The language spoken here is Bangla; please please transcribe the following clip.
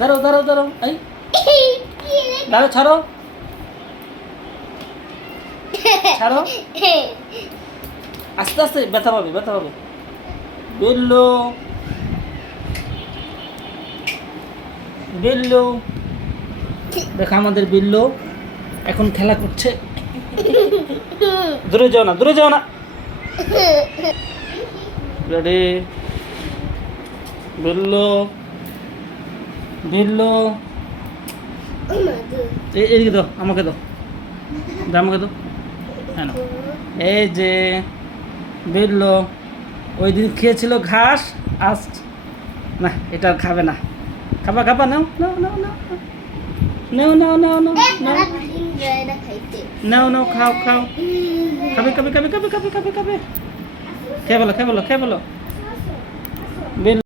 দাঁড়াও দাঁড়াও দাঁড়াও, এই দাঁড়াও, ছাড়ো ছাড়ো, আস্তে আস্তে, ব্যথা পাবে ব্যথা পাবে। বিল্লু বিল্লু, দেখো আমাদের বিল্লু এখন খেলা করছে। দূরে যাও না, দূরে যাও না। রেডি, বিল্লু বিল্লু, এদিকে দাও, আমাকে দাও, আমাকে দাও। হ্যাঁ না, এই যে বিল্লু ওই দিন খেয়েছিল ঘাস, আজ না, এটা আর খাবে না। খাবা খাবা, নাও নাও নাও নাও নাও নাও নাও নাও নাও নাও, খাও খাও, খাবে খাবে খাবে খাবে খাবে খাবে খাবে, খেয়ে বলো খেয়ে বলো খেয়ে বলো। বিল্লু